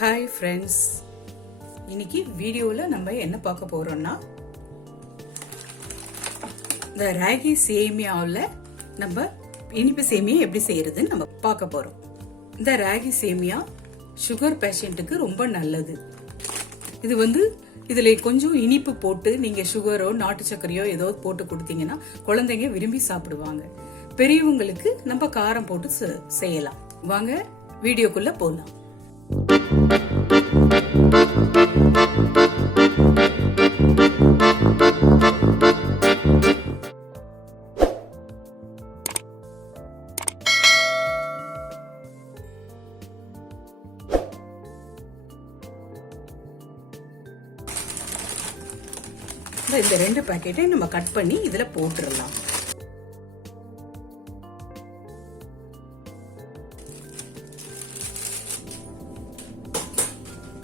Hi friends, இன்னைக்கு வீடியோவில் நம்ம என்ன பார்க்க போறோம்னா இந்த ராகி சேமியாவில் நம்ம இனிப்பு சேமியா எப்படி செய்யறதுன்னு நம்ம பார்க்க போறோம். இந்த ராகி சேமியா சுகர் பேஷண்ட்டுக்கு ரொம்ப நல்லது. இது இதுல கொஞ்சம் இனிப்பு போட்டு நீங்க சுகரோ நாட்டு சர்க்கரையோ ஏதோ போட்டு கொடுத்தீங்கன்னா குழந்தைங்க விரும்பி சாப்பிடுவாங்க. பெரியவங்களுக்கு நம்ம காரம் போட்டு செய்யலாம். வாங்க வீடியோக்குள்ள போலாம். இந்த 2 பாக்கெட்டை நம்ம கட் பண்ணி இதுல போட்டுடலாம்.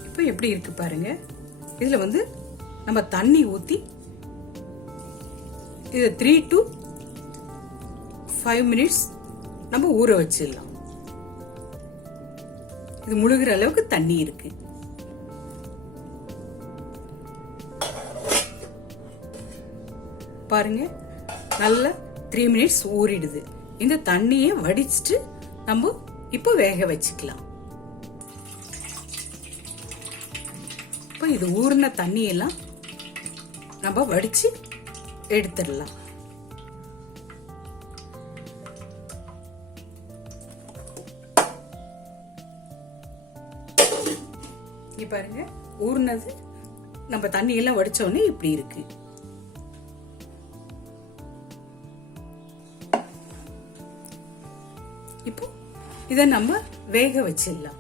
இப்போ எப்படி இருக்கு பாருங்க. இதுல நம்ம தண்ணி ஊத்தி இது 3 to 5 minutes நம்ம ஊற வச்சிடலாம். இது முழுகிற அளவுக்கு தண்ணி இருக்கு. பாருங்க, நல்ல 3 minutes ஊறிடுது. இந்த தண்ணியை வடிச்சிட்டு நம்ம இப்போ வேக வச்சுக்கலாம். இப்போ இது ஊறின தண்ணியெல்லாம் நம்ம வடிச்சு எடுத்துடலாம். இங்க பாருங்க, ஊறினது நம்ம தண்ணியெல்லாம் வடிச்சோடனே இப்படி இருக்கு. இப்போ இத நம்ம வேக வச்சிடலாம்.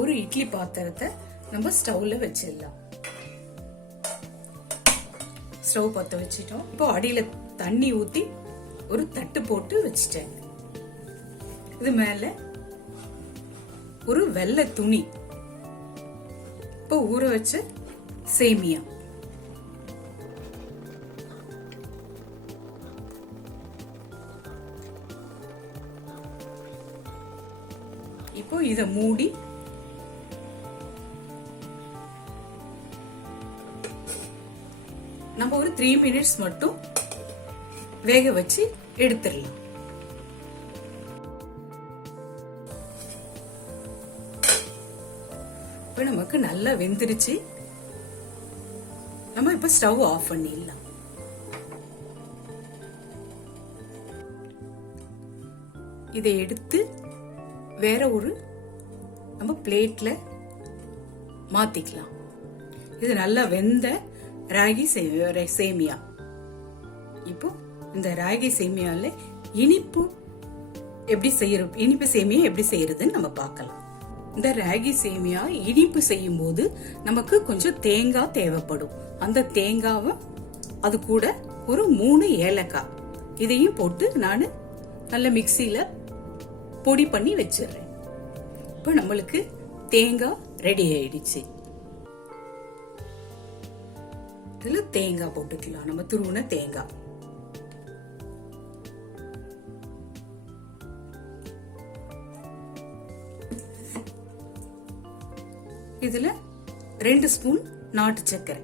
ஒரு இட்லி பாத்திரத்தை நம்ம ஸ்டவ்ல வச்சிடலாம். ஸ்டவ் பத்த வச்சிட்டோம். இப்போ அடியில தண்ணி ஊத்தி ஒரு தட்டு போட்டு வச்சிட்டேன். இது மேல ஒரு வெள்ளை துணி, இப்போ ஊற வச்ச சேமியா, இப்போ இத மூடி நம்ம ஒரு 3 minutes மட்டும் வேக வச்சு எடுத்துடலாம். இப்ப நமக்கு நல்லா வெந்துருச்சு. நம்ம இப்ப ஸ்டவ் ஆஃப் பண்ணிடலாம். இதை எடுத்து வேற ஒரு நம்ம பிளேட்ல மாத்திக்கலாம். இது நல்லா வெந்த ராகி சேமியா. இப்போ இந்த ராகி சேமியால இனிப்பு சேமியா எப்படி செய்யறதுன்னு நம்ம பார்க்கலாம். இந்த ராகி சேமியா இனிப்பு செய்யும் போது நமக்கு கொஞ்சம் தேங்காய் தேவைப்படும். அந்த தேங்காவை அது கூட ஒரு 3 ஏலக்காய் இதையும் போட்டு நான் நல்ல மிக்சியில பொடி பண்ணி வச்சிடுறேன். இப்ப நம்மளுக்கு தேங்காய் ரெடி ஆயிடுச்சு. இதுல தேங்காய் போட்டுக்கலாம். நம்ம துருவின தேங்காய். இதுல 2 ஸ்பூன் நாட்டு சர்க்கரை.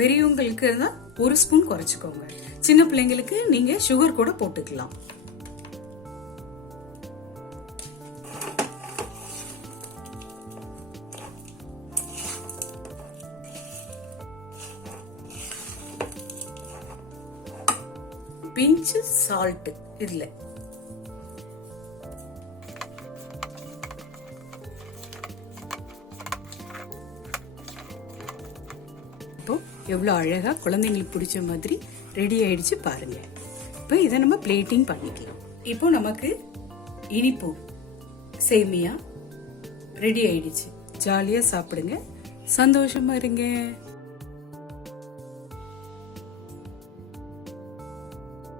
பெரியவங்களுக்கு 1 ஸ்பூன் குறைச்சுக்கோங்க. சின்ன பிள்ளைங்களுக்கு நீங்க சுகர் கூட போட்டுக்கலாம். பிஞ்ச் சால்ட் இதுல. இப்போ எவ்வளவு அழகா குழந்தைங்களுக்கு பிடிச்ச மாதிரி ரெடி ஆயிடுச்சு பாருங்க. இப்போ இதை நம்ம பிளேட்டிங் பண்ணிக்கலாம். இப்போ நமக்கு இனிப்பு சேமியா ரெடி ஆயிடுச்சு. ஜாலியா சாப்பிடுங்க, சந்தோஷமா இருங்க.